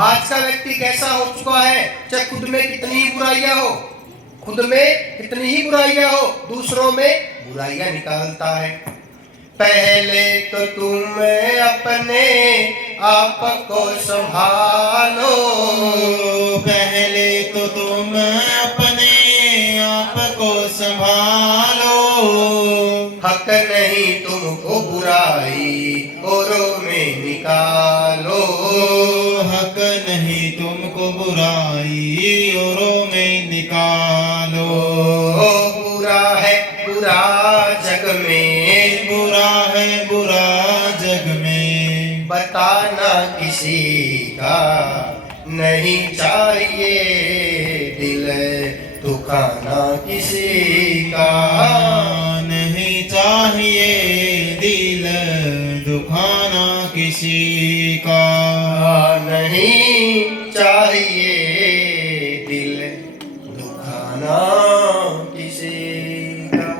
आज का व्यक्ति कैसा हो चुका है, चाहे खुद में कितनी ही बुराइयां हो, खुद में कितनी ही बुराइयां हो, दूसरों में बुराइयां निकालता है। पहले तो तुम अपने आप को संभालो, पहले तो तुम अपने आप को संभालो। हक नहीं तुमको बुराई औरों में निकालो, हक नहीं तुमको बुराई औरों में निकालो। बुरा है बुरा जग में, बुरा है बुरा जग में, बताना किसी का नहीं चाहिए, दिल दुखाना किसी का नहीं चाहिए, दिल दुखाना किसी का नहीं चाहिए, दिल दुखाना किसी का।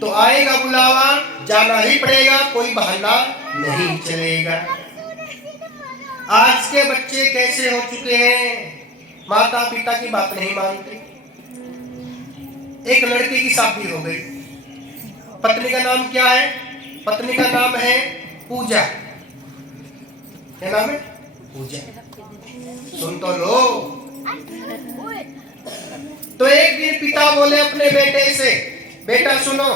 तो आएगा बुलावा, जाना ही पड़ेगा, कोई बहाना नहीं चलेगा। आज के बच्चे कैसे हो चुके हैं, माता पिता की बात नहीं मानते। एक लड़के की शादी हो गई, पत्नी का नाम क्या है, पत्नी का नाम है पूजा। क्या नाम है? पूजा। सुन तो लो। तो एक दिन पिता बोले अपने बेटे से, बेटा सुनो,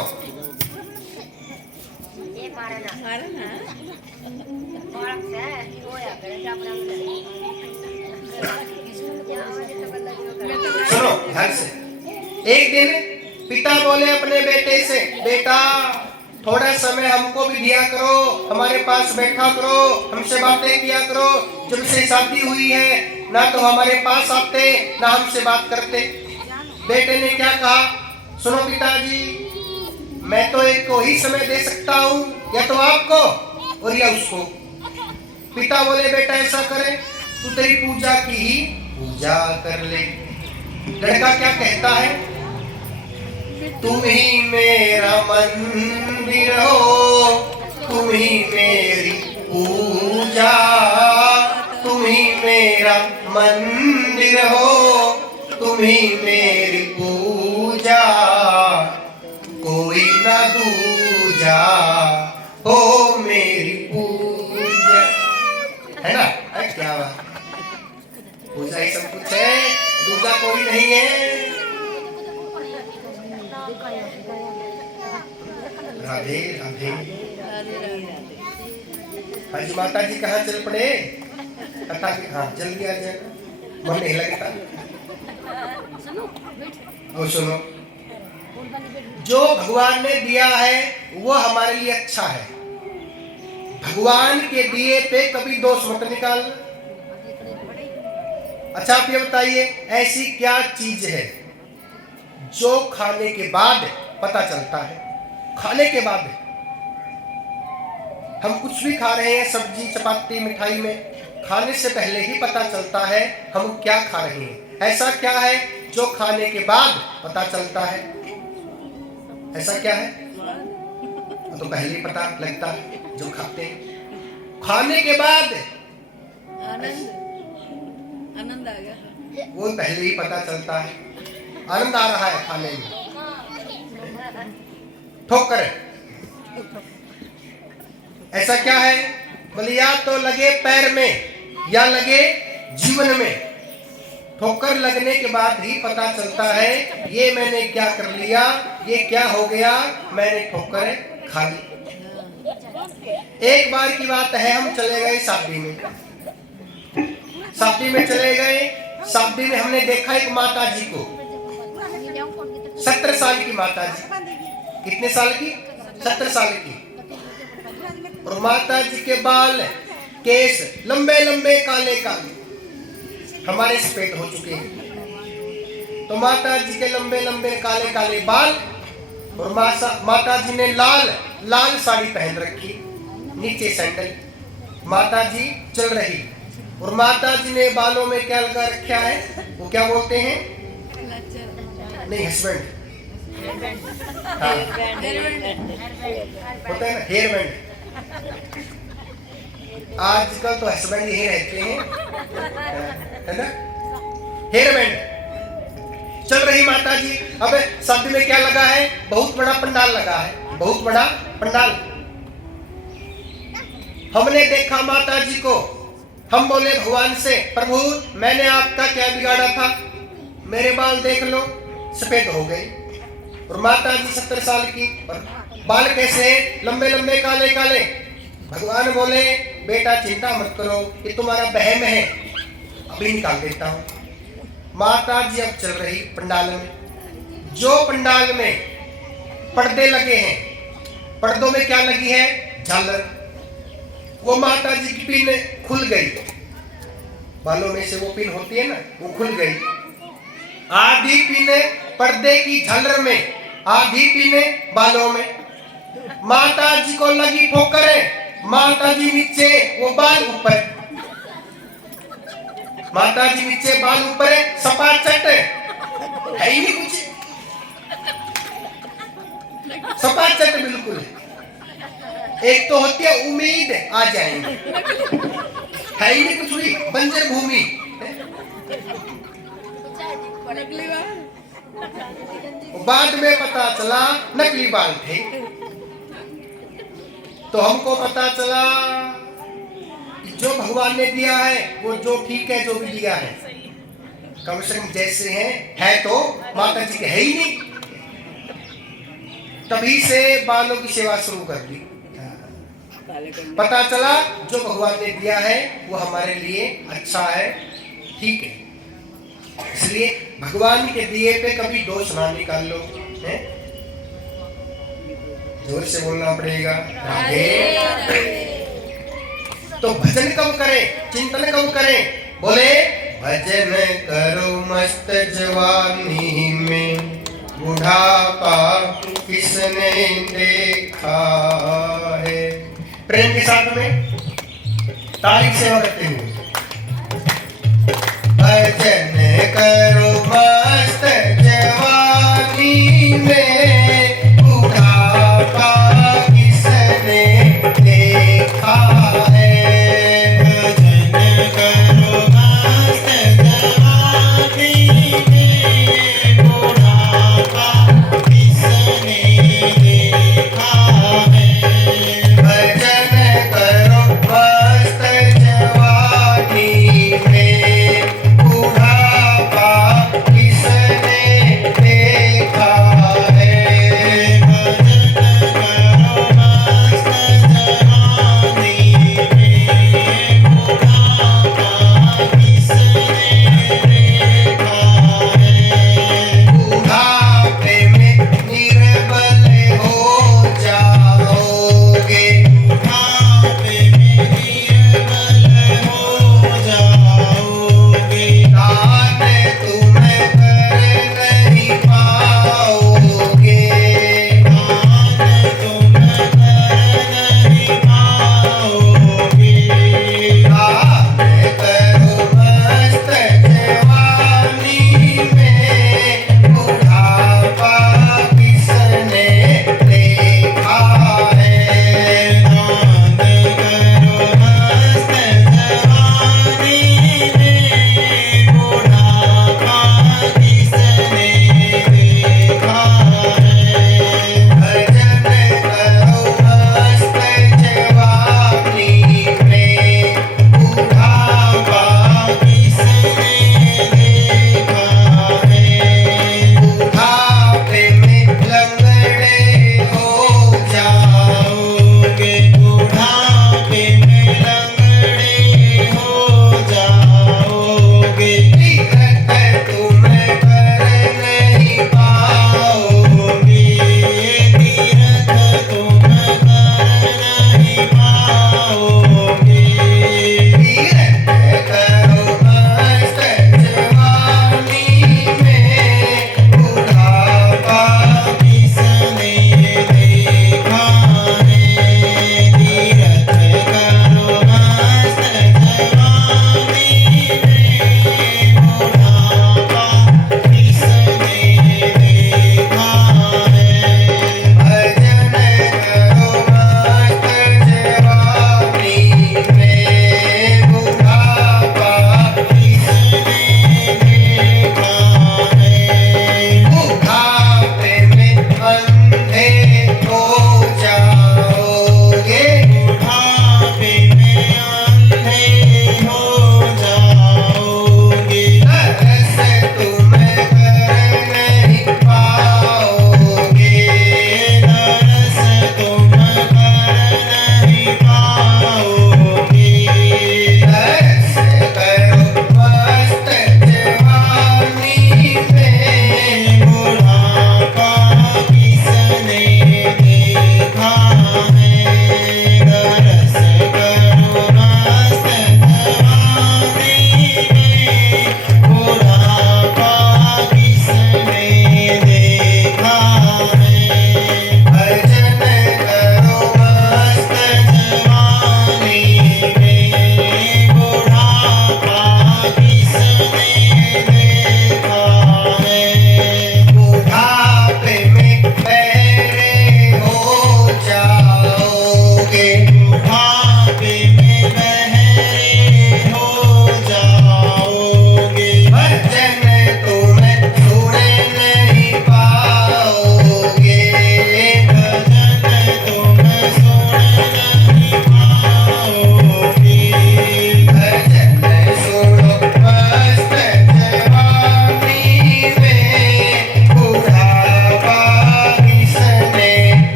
सुनो ध्यान से। एक दिन पिता बोले अपने बेटे से, बेटा थोड़ा समय हमको भी दिया करो, हमारे पास बैठा करो, हमसे बातें किया करो। जब से शादी हुई है ना तो हमारे पास आते ना हमसे बात करते। बेटे ने क्या कहा, सुनो पिताजी, मैं तो एक को ही समय दे सकता हूँ, या तो आपको और या उसको। पिता बोले बेटा ऐसा करे, तू तेरी पूजा की ही पूजा कर ले। लड़का क्या कहता है, तुम ही मेरा मंदिर हो, तुम ही मेरी पूजा, तुम ही मेरा मंदिर हो, तुम ही मेरी पूजा, कोई ना दूजा हो मेरी पूजा। है ना? अरे क्या बात, पूजा ही सब कुछ है, दूजा कोई नहीं है। राधे राधे। आज माता जी कहाँ चल पड़े, कथा की, हाँ जल्दी आ जाए, मन नहीं लगता। वो सुनो, जो भगवान ने दिया है वो हमारे लिए अच्छा है। भगवान के दिए पे कभी दोष मत निकालना। अच्छा आप ये बताइए, ऐसी क्या चीज है जो खाने के बाद पता चलता है? खाने के बाद हम कुछ भी खा रहे हैं, सब्जी चपाती मिठाई में, खाने से पहले ही पता चलता है हम क्या खा रहे हैं। ऐसा क्या है जो खाने के बाद पता चलता है? ऐसा क्या है? तो पहले ही पता लगता है जो खाते हैं। खाने के बाद आनंद आ गया, वो पहले ही पता चलता है, आनंद आ रहा है खाने में। ठोकर ऐसा क्या है? बोले या तो लगे पैर में या लगे जीवन में। ठोकर लगने के बाद ही पता चलता है ये मैंने क्या कर लिया, ये क्या हो गया, मैंने ठोकर खा ली। एक बार की बात है, हम चले गए शादी में, शादी में चले गए। शादी में हमने देखा एक माता जी को, 70 साल की माता जी। कितने साल की? 70 साल की। और माता जी के बाल केस लंबे लंबे काले काले हमारे सफेद हो चुके हैं। तो माता जी के लंबे लंबे काले काले बाल, और माता जी ने लाल लाल साड़ी पहन रखी, नीचे सैंडल। माता जी चल रही, और माता जी ने बालों में क्या लगा रखा है, वो क्या बोलते हैं? नहीं, हस्बैंड होता है ना, हेयर बैंड। आजकल तो हस्बैंड यही रहते हैं, है ना, हेयर बैंड चल रही माता जी। अब शब्द में क्या लगा है, बहुत बड़ा पंडाल लगा है, बहुत बड़ा पंडाल। हमने देखा माता जी को, हम बोले भगवान से, प्रभु मैंने आपका क्या बिगाड़ा था, मेरे बाल देख लो सफेद हो गए। और माता जी 70 साल की, और बाल कैसे लंबे लंबे काले काले। भगवान बोले बेटा चिंता मत करो, ये तुम्हारा बहम है, अभी निकाल देता हूं। माता जी अब चल रही पंडाल में, जो पंडाल में पर्दे लगे हैं, पर्दों में क्या लगी है, झालर। वो माता जी की पिन खुल गई, बालों में से वो पिन होती है ना, वो खुल गई। आधी पिन पर्दे की झालर में, आधी पिन बालों में। माता जी को लगी ठोकर, माता जी नीचे, वो बाल ऊपर। माता जी नीचे, बाल ऊपर, सपाचट है ही नहीं कुछ, सपाचट बिल्कुल। एक तो होती है उम्मीद आ जाएंगे, है ही नहीं कुछ भी, बंजर भूमि। नकली बाल। बाद में पता चला नकली बाल थे। तो हमको पता चला जो भगवान ने दिया है वो जो ठीक है, जो भी दिया है कम से कम जैसे है तो माता जी के है ही नहीं। तभी से बालों की सेवा शुरू कर दी। पता चला जो भगवान ने दिया है वो हमारे लिए अच्छा है, ठीक है। इसलिए भगवान के दिए पे कभी दोष ना निकाल लो, है? जोर से बोलना पड़ेगा राधे। तो भजन कब करें, चिंतन कब करें, बोले भजन करो मस्त जवानी में, बुढ़ापा किसने देखा है। प्रेम के साथ में तारीख सेवा करते हुए भजन करो मस्त जवानी में, बुढ़ापा किसने देखा है। भजन करो मस्त जवानी में, बुढ़ापा किसने देखा है। भजन करो मस्त जवानी में, बुढ़ापा किसने देखा है।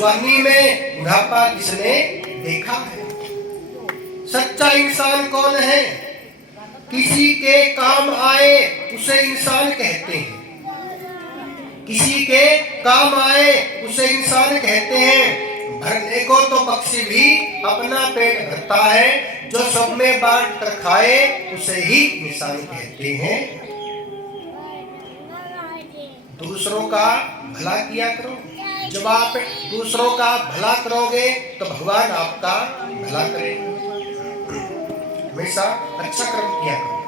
जवानी में बुढ़ापा किसने देखा है? सच्चा इंसान कौन है? किसी के काम आए उसे इंसान कहते हैं, किसी के काम आए उसे इंसान कहते हैं। भरने को तो पक्षी भी अपना पेट भरता है, जो सब में बांट कर खाए उसे ही इंसान कहते हैं। दूसरों का भला किया करो। जब आप दूसरों का भला करोगे तो भगवान आपका भला करेगा। हमेशा अच्छा कर्म किया करो।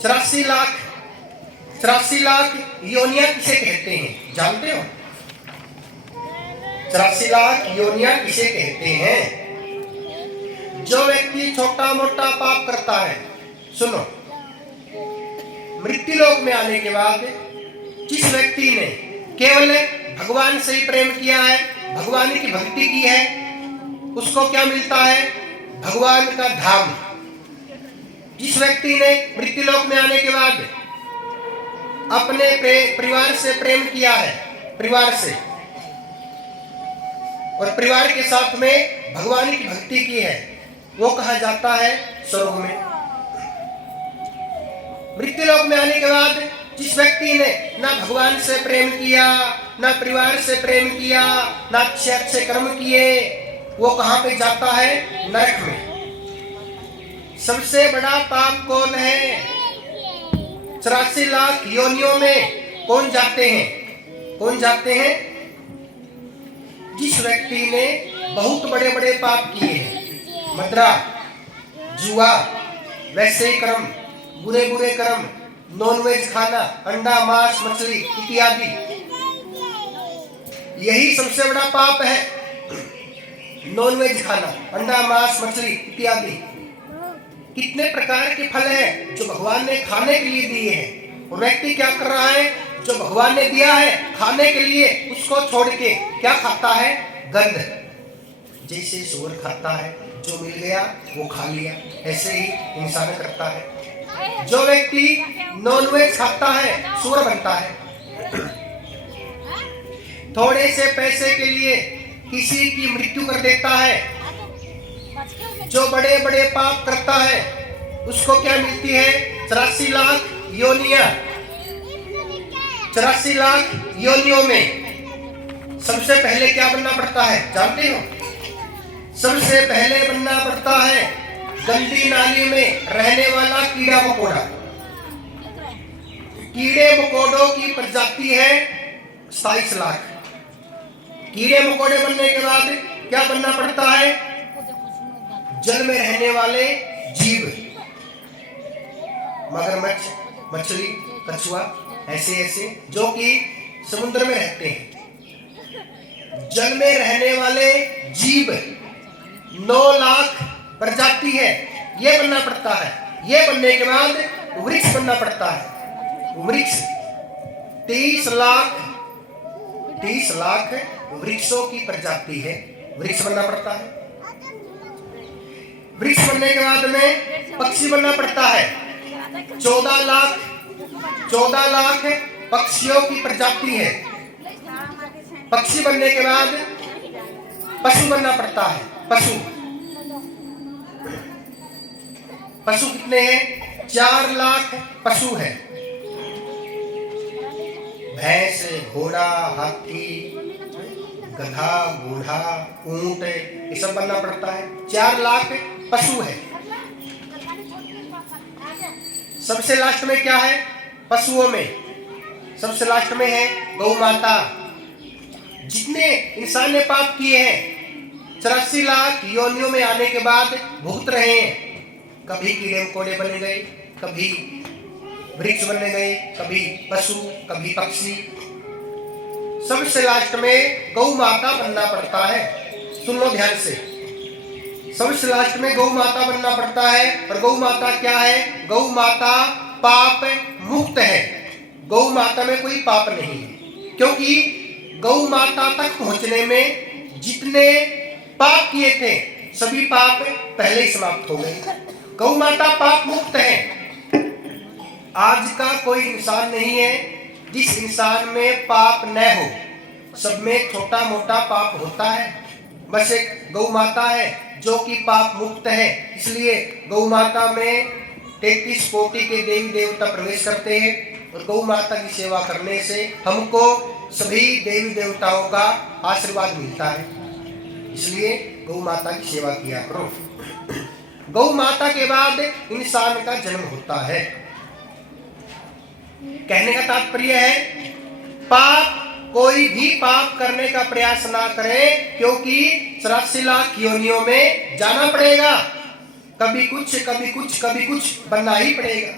84 लाख योनियां किसे कहते हैं जानते हो? 84 लाख योनियां किसे कहते हैं? जो व्यक्ति छोटा मोटा पाप करता है, सुनो, मृत्यु लोक में आने के बाद जिस व्यक्ति ने केवल भगवान से ही प्रेम किया है, भगवान की भक्ति की है, उसको क्या मिलता है? भगवान का धाम। जिस व्यक्ति ने मृत्यु लोक में आने के बाद अपने परिवार से प्रेम किया है, परिवार से, और परिवार के साथ में भगवान की भक्ति की है, वो कहा जाता है स्वर्ग में। मृत्यु लोक में आने के बाद जिस व्यक्ति ने ना भगवान से प्रेम किया, ना परिवार से प्रेम किया, ना अच्छे अच्छे कर्म किए, वो कहां पे जाता है? नरक में। सबसे बड़ा पाप कौन है? 84 लाख योनियों में कौन जाते हैं? कौन जाते हैं? जिस व्यक्ति ने बहुत बड़े बड़े पाप किए हैं, मदरा, जुआ, वैसे कर्म, बुरे बुरे कर्म, नॉनवेज खाना, अंडा मांस मछली इत्यादि, यही सबसे बड़ा पाप है। नॉनवेज खाना, अंडा मांस मछली इत्यादि। कितने प्रकार के फल हैं जो भगवान ने खाने के लिए दिए हैं, और व्यक्ति क्या कर रहा है? जो भगवान ने दिया है खाने के लिए, उसको छोड़ के क्या खाता है? गंध। जैसे सूअर खाता है, जो मिल गया वो खा लिया, ऐसे ही इंसान करता है। जो व्यक्ति नॉनवेज खाता है, सूअर बनता है। थोड़े से पैसे के लिए किसी की मृत्यु कर देता है। जो बड़े बड़े पाप करता है उसको क्या मिलती है? 84 लाख योनियां। 84 लाख योनियों में सबसे पहले क्या बनना पड़ता है जानते हो? सबसे पहले बनना पड़ता है गंदी नाली में रहने वाला कीड़ा मकोड़ा। कीड़े मकोड़ों की प्रजाति है 27 लाख। कीड़े मकोड़े बनने के बाद क्या बनना पड़ता है? जल में रहने वाले जीव, मगरमच्छ, मछली, कछुआ, ऐसे ऐसे जो कि समुद्र में रहते हैं। जल में रहने वाले जीव 9 लाख प्रजाति है, ये बनना पड़ता है। ये बनने के बाद वृक्ष बनना पड़ता है। वृक्ष 30 लाख वृक्षों की प्रजाति है, वृक्ष बनना पड़ता है। वृक्ष बनने के बाद में पक्षी बनना पड़ता है। 14 लाख पक्षियों की प्रजाति है। पक्षी बनने के बाद पशु बनना पड़ता है। पशु कितने हैं? 4 लाख पशु है। भैंस, घोड़ा, हाथी, गधा, घोड़ा, ऊंट, ये सब बनना पड़ता है। 4 लाख पशु है। सबसे लास्ट में क्या है? पशुओं में सबसे लास्ट में है गौ माता। जितने इंसान ने पाप किए हैं 84 लाख योनियों में आने के बाद भुगत रहे हैं। कभी कीड़े मकोड़े बने गए, कभी वृक्ष बनने गए, कभी पशु, कभी पक्षी। सबसे लास्ट में गौ माता बनना पड़ता है। सुन लो ध्यान से, सबसे लास्ट में गौ माता बनना पड़ता है। और गौ माता क्या है? गौ माता पाप मुक्त है। गौ माता में कोई पाप नहीं है, क्योंकि गौ माता तक पहुंचने में जितने पाप किए थे सभी पाप पहले ही समाप्त हो गए। गौ माता पाप मुक्त है। आज का कोई इंसान नहीं है जिस इंसान में पाप न हो। सब में छोटा मोटा पाप होता है। बस एक गौ माता है जो कि पाप मुक्त है, इसलिए गौ माता में 33 कोटि के देवी देवता प्रवेश करते हैं और गौ माता की सेवा करने से हमको सभी देवी देवताओं का आशीर्वाद मिलता है। इसलिए गौ माता की सेवा किया करो। गौ माता के बाद इंसान का जन्म होता है। कहने का तात्पर्य है पाप, कोई भी पाप करने का प्रयास ना करे, क्योंकि 84 लाख योनियों में जाना पड़ेगा। कभी कुछ कभी कुछ कभी कुछ बनना ही पड़ेगा।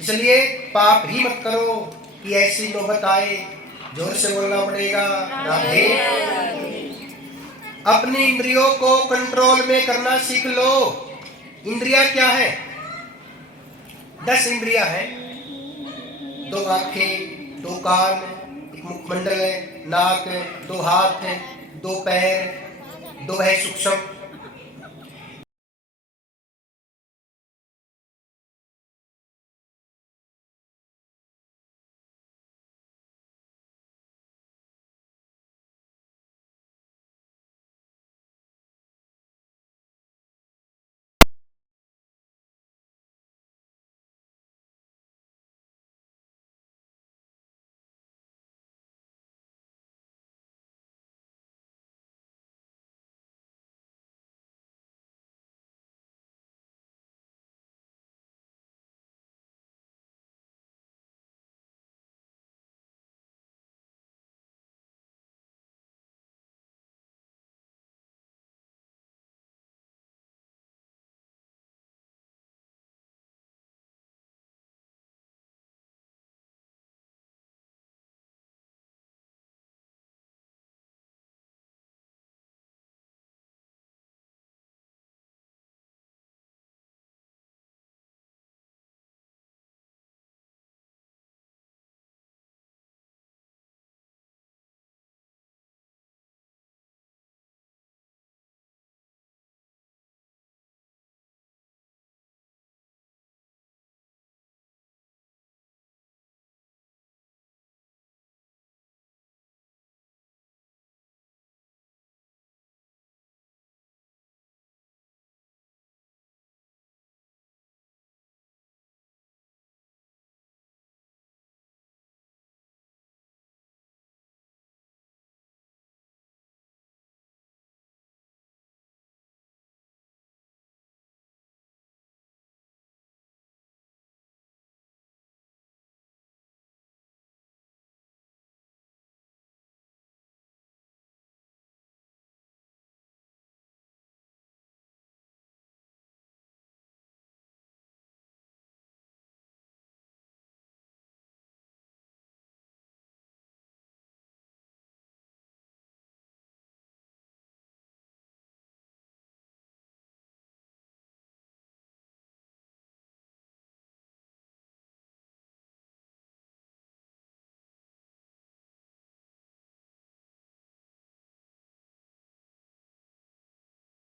इसलिए पाप ही मत करो कि ऐसी नौबत आए। जोर से बोलना पड़ेगा राधे। अपनी इंद्रियों को कंट्रोल में करना सीख लो। इंद्रियां क्या है? 10 इंद्रियां हैं। 2 आंखें, 2 कान, एक मुखमंडल है, नाक, 2 हाथ है, 2 पैर, 2 है सूक्ष्म।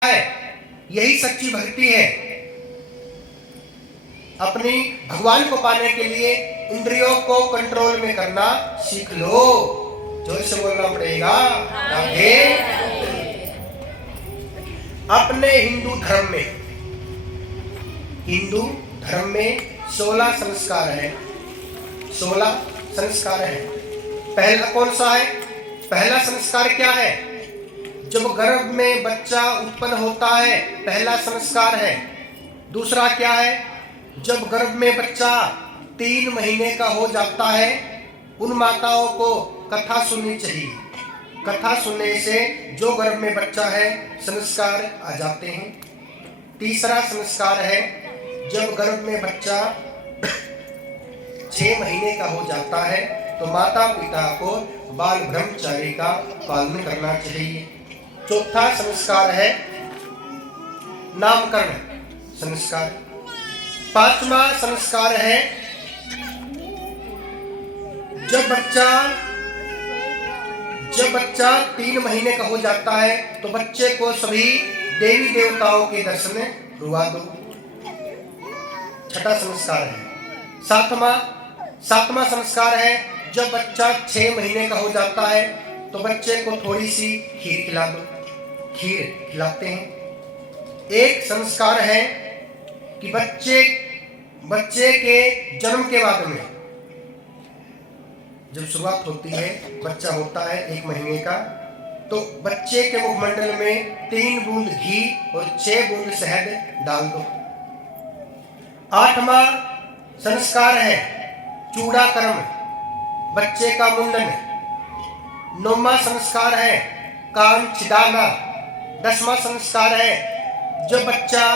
है, यही सच्ची भक्ति है। अपनी भगवान को पाने के लिए इंद्रियों को कंट्रोल में करना सीख लो। जोर से बोलना पड़ेगा राधे। अपने हिंदू धर्म में 16 संस्कार है। 16 संस्कार है। पहला कौन सा है? पहला संस्कार क्या है? जब गर्भ में बच्चा उत्पन्न होता है, पहला संस्कार है। दूसरा क्या है? जब गर्भ में बच्चा 3 महीने का हो जाता है, उन माताओं को कथा सुननी चाहिए। कथा सुनने से जो गर्भ में बच्चा है संस्कार आ जाते हैं। तीसरा संस्कार है, जब गर्भ में बच्चा 6 महीने का हो जाता है तो माता पिता को बाल ब्रह्मचारी का पालन करना चाहिए। चौथा संस्कार है नामकरण संस्कार। 5वां संस्कार है, जब बच्चा 3 महीने का हो जाता है तो बच्चे को सभी देवी देवताओं के दर्शन करवा दो। छठा संस्कार है। सातवां संस्कार है, जब बच्चा 6 महीने का हो जाता है तो बच्चे को थोड़ी सी खीर खिला दो, खीर खिलाते हैं। एक संस्कार है कि बच्चे के जन्म के बाद में जब शुरुआत होती है, बच्चा होता है 1 महीने का, तो बच्चे के मुखमंडल में 3 बूंद घी और 6 बूंद शहद डाल दो। 8वां संस्कार है चूड़ाकर्म, बच्चे का मुंडन। 9वां संस्कार है कान छिदाना। 10वां संस्कार है जब बच्चा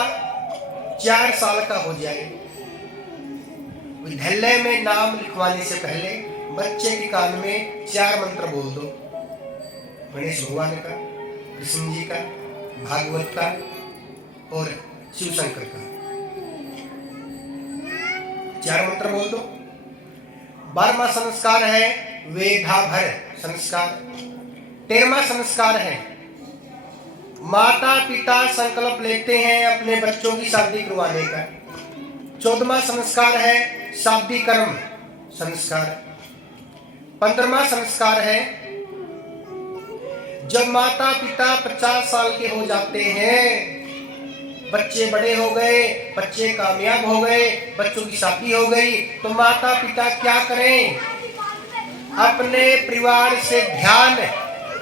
4 साल का हो जाए, विद्यालय में नाम लिखवाने से पहले बच्चे के कान में 4 मंत्र बोल दो, गणेश भगवान का, कृष्ण जी का, भागवत का और शिव शंकर का। 4 मंत्र बोल दो। 12वां संस्कार है वेदाभर संस्कार। 13वां संस्कार है माता पिता संकल्प लेते हैं अपने बच्चों की शादी करवाने का। 14वां संस्कार है शादी कर्म संस्कार। 15वां संस्कार है जब माता पिता 50 साल के हो जाते हैं, बच्चे बड़े हो गए, बच्चे कामयाब हो गए, बच्चों की शादी हो गई, तो माता पिता क्या करें? अपने परिवार से ध्यान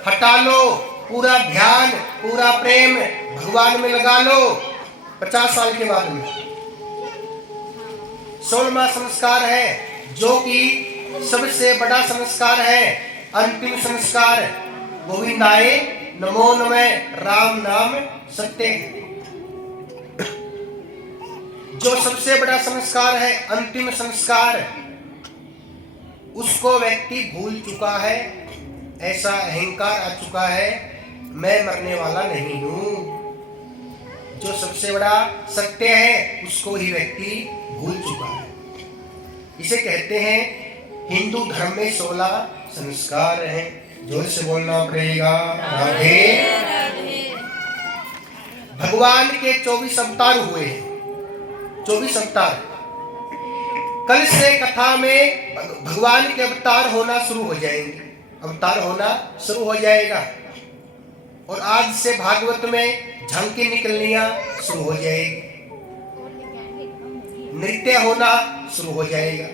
हटा लो, पूरा ध्यान पूरा प्रेम भगवान में लगा लो 50 साल के बाद में। 16वां संस्कार है जो कि सबसे बड़ा संस्कार है, अंतिम संस्कार, गोविंदाय नमो नमः, राम नाम सत्य है। जो सबसे बड़ा संस्कार है, अंतिम संस्कार, उसको व्यक्ति भूल चुका है, ऐसा अहंकार आ चुका है, मैं मरने वाला नहीं हूं। जो सबसे बड़ा सत्य है उसको ही व्यक्ति भूल चुका है। इसे कहते हैं हिंदू धर्म में 16 संस्कार हैं। जोर से बोलना पड़ेगा, राधे राधे। भगवान के 24 अवतार हुए हैं, 24 अवतार। कल से कथा में भगवान के अवतार होना शुरू हो जाएंगे, अवतार होना शुरू हो जाएगा। और आज से भागवत में झांकी निकलनियां शुरू हो जाएगी, नृत्य होना शुरू हो जाएगा।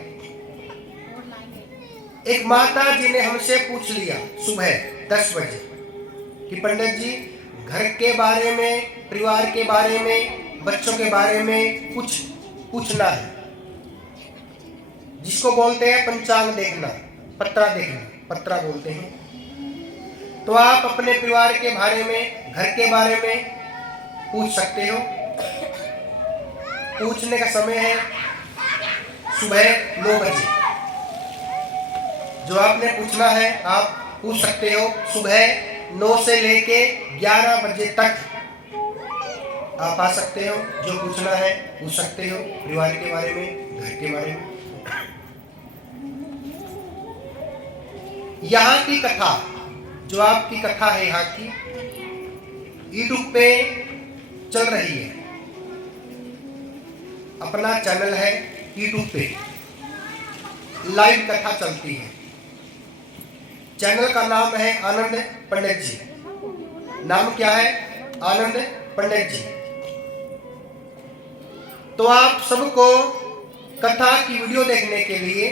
एक माता जी ने हमसे पूछ लिया सुबह 10 बजे कि पंडित जी घर के बारे में, परिवार के बारे में, बच्चों के बारे में कुछ पूछना है, जिसको बोलते हैं पंचांग देखना, पत्रा देखना, पत्रा बोलते हैं। तो आप अपने परिवार के बारे में, घर के बारे में पूछ सकते हो। पूछने का समय है सुबह 9 बजे। जो आपने पूछना है आप पूछ सकते हो सुबह 9 से लेके 11 बजे तक आप आ सकते हो। जो पूछना है पूछ सकते हो, परिवार के बारे में, घर के बारे में। यहाँ की कथा, जो आपकी कथा है यहाँ की, यूट्यूब पे चल रही है। अपना चैनल है यूट्यूब पे, लाइव कथा चलती है। चैनल का नाम है आनंद पंडित जी। नाम क्या है? आनंद पंडित जी। तो आप सबको कथा की वीडियो देखने के लिए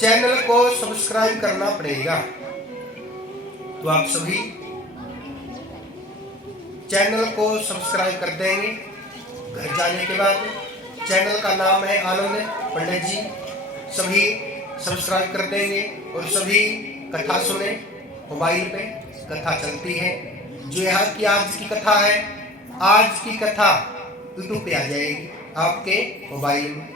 चैनल को सब्सक्राइब करना पड़ेगा। तो आप सभी चैनल को सब्सक्राइब कर देंगे। घर जाने के बाद चैनल का नाम है आनंद पंडित जी, सभी सब्सक्राइब कर देंगे और सभी कथा सुने। मोबाइल पे कथा चलती है। जो यहाँ की आज की कथा है, आज की कथा यूट्यूब पे आ जाएगी आपके मोबाइल में।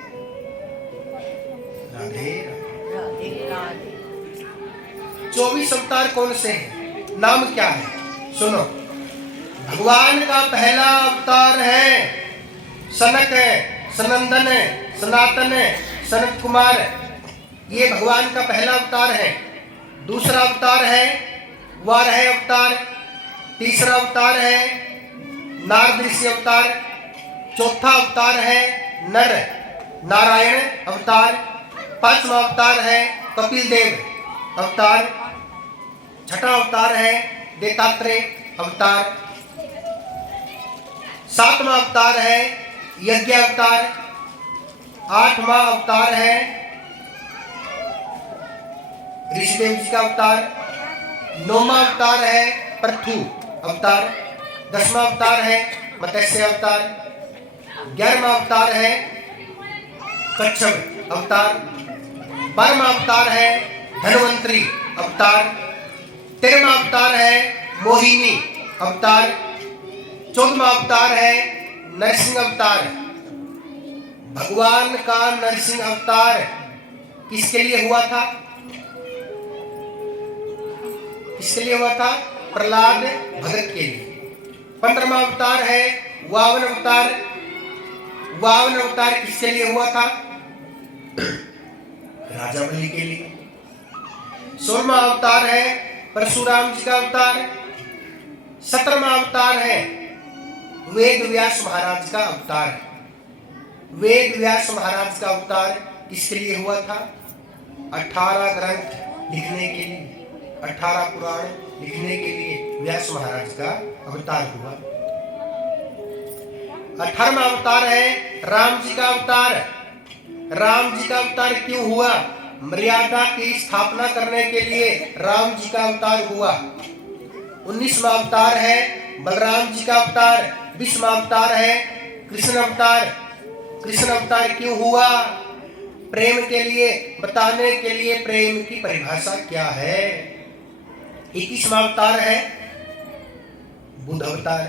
राधे राधे। 24 अवतार कौन से हैं? नाम क्या है? सुनो। भगवान का पहला अवतार है सनक, सनंदन, सनातन, सनत कुमार। ये भगवान का पहला अवतार है। दूसरा अवतार है वाराह अवतार। तीसरा अवतार है नारद ऋषि अवतार। चौथा अवतार है नर नारायण अवतार। 5वां अवतार है कपिल देव अवतार। छठा अवतार है दत्तात्रेय अवतार। सातवां अवतार है यज्ञ अवतार। आठवां अवतार है ऋषिदेव जी का अवतार। नौवां अवतार है पृथु अवतार। 10वां अवतार है मत्स्य अवतार। 11वां अवतार है कच्छप अवतार। 12वां अवतार है धन्वंतरी अवतार। 13वां अवतार है मोहिनी अवतार। 14वां अवतार है नरसिंह अवतार। भगवान का नरसिंह अवतार किसके लिए हुआ था? किसके लिए हुआ था? प्रहलाद भगत के लिए। 15वां अवतार है वामन अवतार। वामन अवतार किसके लिए हुआ था? राजा बलि के लिए। 16वां अवतार है परशुराम जी का अवतार। 17वां अवतार है वेद व्यास महाराज का अवतार। वेद व्यास महाराज का अवतार किसके लिए हुआ था? 18 ग्रंथ लिखने के लिए, 18 पुराण लिखने के लिए व्यास महाराज का अवतार हुआ। 18वां अवतार है राम जी का अवतार। राम जी का अवतार क्यों हुआ? मर्यादा की स्थापना करने के लिए राम जी का अवतार हुआ। 19वां अवतार है बलराम जी का अवतार। 20वां अवतार है कृष्ण अवतार। कृष्ण अवतार क्यों हुआ? प्रेम के लिए, बताने के लिए प्रेम की परिभाषा क्या है। 21वां अवतार है बुद्ध अवतार।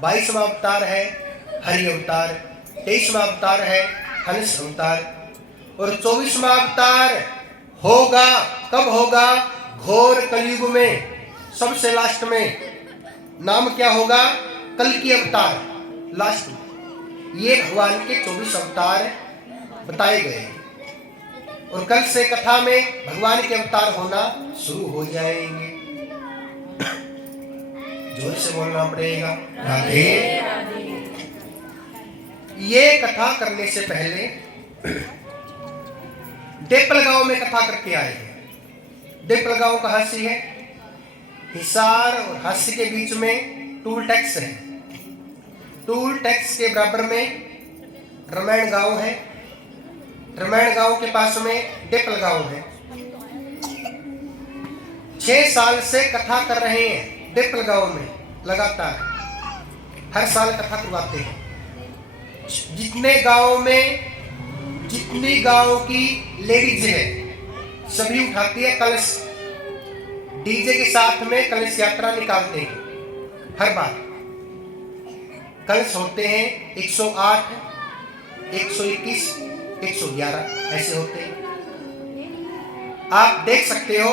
22वां अवतार है हरि अवतार। 23वां अवतार है हंस अवतार। और 24वां अवतार होगा, कब होगा? घोर कलयुग में, सबसे लास्ट में। नाम क्या होगा? कल्कि अवतार, लास्ट में। ये भगवान के 24 अवतार बताए गए हैं। और कल से कथा में भगवान के अवतार होना शुरू हो जाएंगे। जोर से बोलना पड़ेगा राधे। ये कथा करने से पहले देपलगांव में कथा करके आए हैं। देपलगांव कहां से है? हिसार और हास्य के बीच में टूल टैक्स है। टूल टैक्स के बराबर में रामायण गांव है। रामायण गांव के पास में देपलगांव है। 6 साल से कथा कर रहे हैं देपलगांव में लगातार। हर साल कथा करवाते हैं। जितने गांव में, जितनी गांव की लेडीज है सभी उठाती है कलश। डीजे के साथ में कलश यात्रा निकालते हैं। हर बार कलश होते हैं 108, 121, 111 ऐसे होते हैं। आप देख सकते हो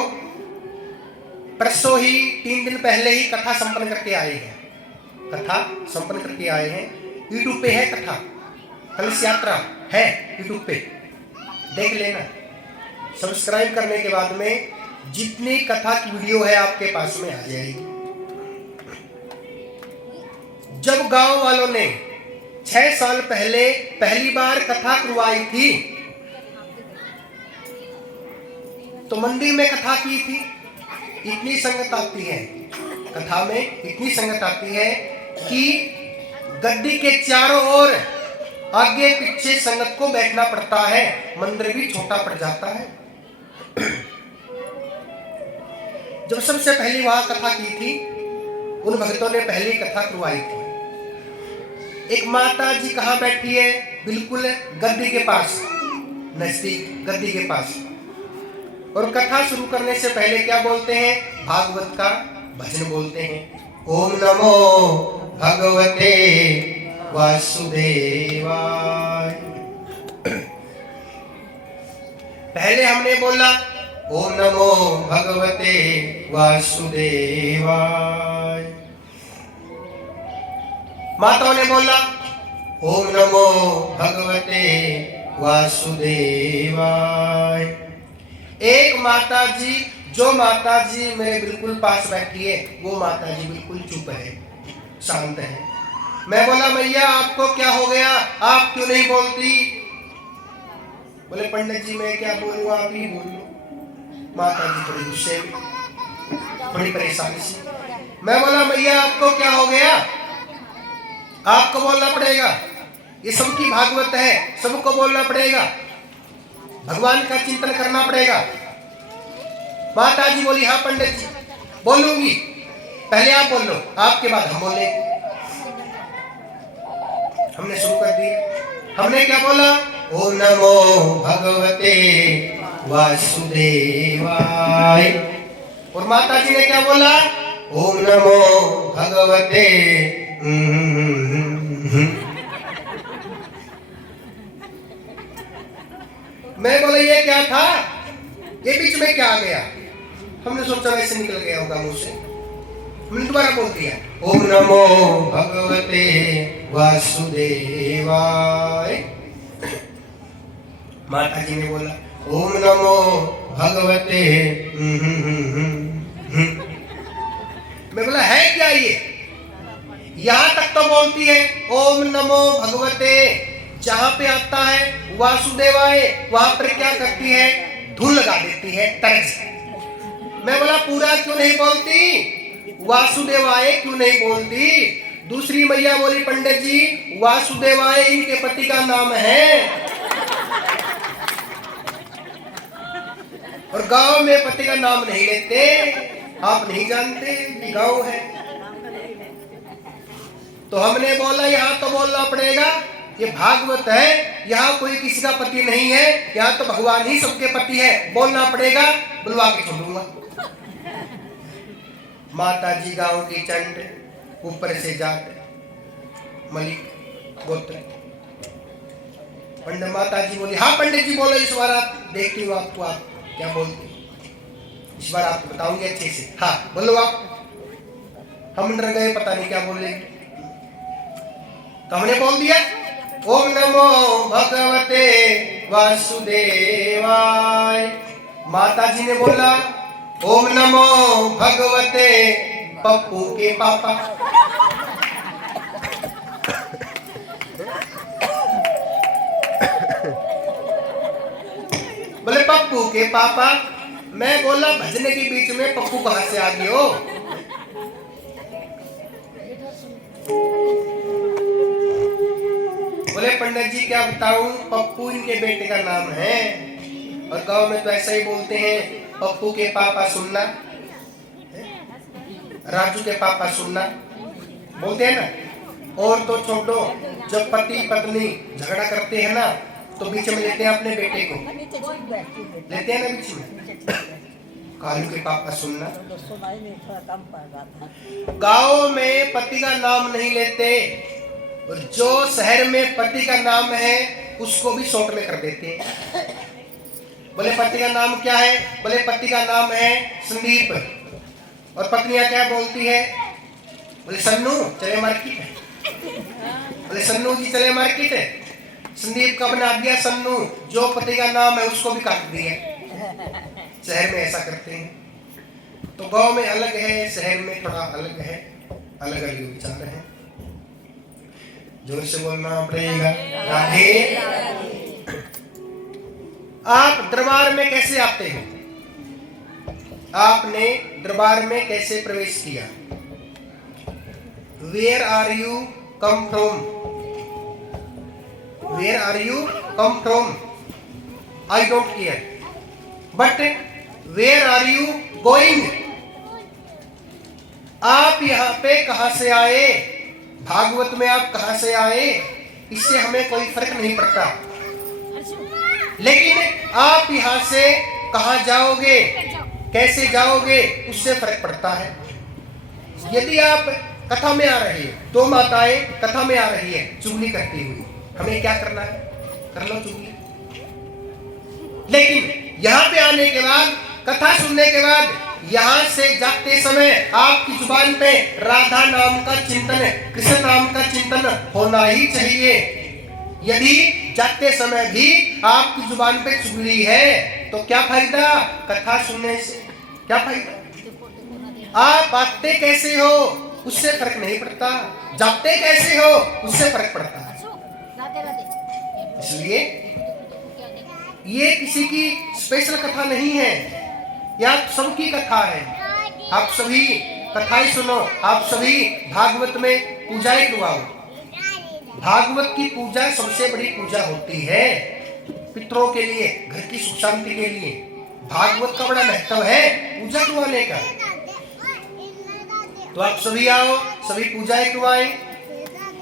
परसों ही 3 दिन पहले ही कथा संपन्न करके आए हैं। कथा संपन्न करके आए हैं। यूट्यूब पे है कथा, कलश यात्रा है यूट्यूब पे, देख लेना। सब्सक्राइब करने के बाद में जितनी कथा की वीडियो है आपके पास में आ जाएगी। जब गांव वालों ने 6 साल पहले पहली बार कथा करवाई थी तो मंदिर में कथा की थी। इतनी संगत आती है कथा में, इतनी संगत आती है कि गद्दी के चारों ओर आगे पीछे संगत को बैठना पड़ता है। मंदिर भी छोटा पड़ जाता है। जब सबसे पहली वहां कथा की थी उन भक्तों ने पहली कथा करवाई थी। एक माता जी कहाँ बैठी है? बिल्कुल गद्दी के पास, नजदीक गद्दी के पास। और कथा शुरू करने से पहले क्या बोलते हैं? भागवत का भजन बोलते हैं। ओम नमो भगवते वासुदेवाय। पहले हमने बोला ओम नमो भगवते वासुदेवाय। माताओं ने बोला ओम नमो भगवते वासुदेवाय। एक माता जी, जो माता जी मेरे बिल्कुल पास बैठी है वो माता जी बिल्कुल चुप है, शांत है। मैं बोला मैया आपको क्या हो गया, आप क्यों नहीं बोलती? बोले पंडित जी मैं क्या बोलूं, आप ही बोलो। माता जी थोड़ी गुस्से में, बड़ी परेशानी से। मैं बोला मैया आपको क्या हो गया, आपको बोलना पड़ेगा, ये सबकी भागवत है, सबको बोलना पड़ेगा, भगवान का चिंतन करना पड़ेगा। माता जी बोली हाँ पंडित जी बोलूंगी, पहले आप बोल लो, आपके बाद हम बोलेंगे। हमने शुरू कर दिया। हमने क्या बोला, ओम नमो भगवते वासुदेवाय। और माता जी ने क्या बोला, ओम नमो भगवते मैं बोला ये क्या था, ये बीच में क्या आ गया। हमने सोचा वैसे निकल गया होगा मुंह से, हमने दोबारा बोल दिया, ओम नमो भगवते वासुदेवाय। माता जी ने बोला ओम नमो भगवते मैं बोला है क्या ये, यहां तक तो बोलती है ओम नमो भगवते, जहां पे आता है वासुदेवाय वहां पर क्या करती है, धुन लगा देती है तर्ज। मैं बोला पूरा क्यों नहीं बोलती, वासुदेवाय क्यों नहीं बोलती। दूसरी मैया बोली पंडित जी वासुदेवाय इनके पति का नाम है, और गांव में पति का नाम नहीं लेते, आप नहीं जानते कि गांव है। तो हमने बोला यहाँ तो बोलना पड़ेगा, ये भागवत है, यहाँ कोई किसी का पति नहीं है, यहाँ तो भगवान ही सबके पति है, बोलना पड़ेगा, बुलवा के छोड़ूंगा। माता जी गांव की चंड, ऊपर से जाट, मलिक गोत्र। पंडित माता जी बोली हाँ पंडित जी बोलो, इस बार आप देखती हूँ आपको, आप क्या बोलते, इस बार आपको बताऊंगी अच्छे से, हाँ बोलो आप। हम डर गए, पता नहीं क्या बोलेंगे, तो हमने बोल दिया ओम नमो भगवते वासुदेवाय। माता जी ने बोला ओम नमो भगवते पप्पू के पापा। बोले पप्पू के पापा। मैं बोला भजने के बीच में पप्पू कहां से आ गए हो। बोले पंडित जी क्या बताऊं, पप्पू इनके बेटे का नाम है, और गांव में तो ऐसा ही बोलते हैं, पप्पू के पापा सुनना, राजू के पापा सुनना, बोलते हैं ना। और तो छोड़ो, जब पति पत्नी झगड़ा करते हैं ना, तो बीच में लेते हैं अपने बेटे को, लेते हैं ना बीच में, कालू के पापा सुनना। गांव में पति का नाम नहीं लेते, और जो शहर में पति का नाम है उसको भी शॉर्ट में कर देते हैं। बोले पति का नाम क्या है, बोले पति का नाम है संदीप, और पत्नियां क्या बोलती है, बोले सन्नू चले मार्केट, बोले सन्नू जी चले मार्केट। संदीप का बना दिया सन्नू, जो पति का नाम है उसको भी काट दिया। शहर में ऐसा करते हैं। तो गांव में अलग है, शहर में थोड़ा अलग है, अलग अलग विचार है। जोर से बोलना पड़ेगा राधे। आप दरबार में कैसे आते हो, आपने दरबार में कैसे प्रवेश किया, where are you come from, where are you come from, I don't care, but where are you going, आप यहाँ पे कहां से आए, भागवत में आप कहां से आए, इससे हमें कोई फर्क नहीं पड़ता, लेकिन आप यहाँ से कहां जाओगे, कैसे जाओगे, उससे फर्क पड़ता है। यदि आप कथा में आ रहे हो, दो माताएं कथा में आ रही है चुगली करती हुई, हमें क्या करना है, कर लो चुगली। लेकिन यहाँ पे आने के बाद, कथा सुनने के बाद, यहाँ से जाते समय आपकी जुबान पे राधा नाम का चिंतन, कृष्ण नाम का चिंतन होना ही चाहिए। यदि जाते समय भी आपकी जुबान पे चुगली है तो क्या फायदा, कथा सुनने से क्या फायदा। आप आते कैसे हो उससे फर्क नहीं पड़ता, जाते कैसे हो उससे फर्क पड़ता है। इसलिए ये किसी की स्पेशल कथा नहीं है, यह सबकी कथा है। आप सभी कथाएं सुनो, आप सभी भागवत में पूजाएं करवाओ। भागवत की पूजा सबसे बड़ी पूजा होती है पितरों के लिए, घर की सुख शांति के लिए। भागवत का बड़ा महत्व है पूजा करवाने का। तो आप सभी आओ, सभी पूजाएं करवाएं,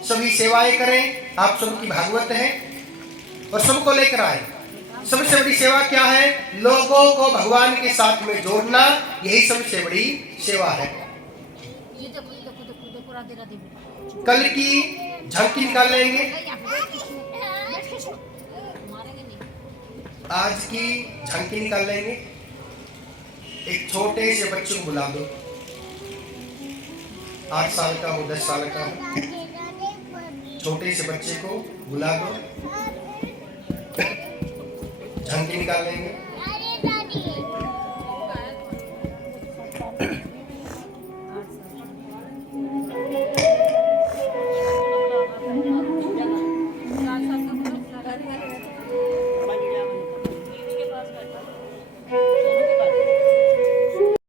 सभी सेवाएं करें। आप सबकी भागवत है और सबको लेकर आए। सबसे बड़ी सेवा क्या है? लोगों को भगवान के साथ में जोड़ना, यही सबसे बड़ी सेवा है। कल की झांकी निकाल लेंगे, आज की झांकी निकाल लेंगे। एक छोटे से बच्चे को बुला दो, 8 साल का हो, 10 साल का हो, छोटे से बच्चे को बुला दो, झांकी निकाल लेंगे।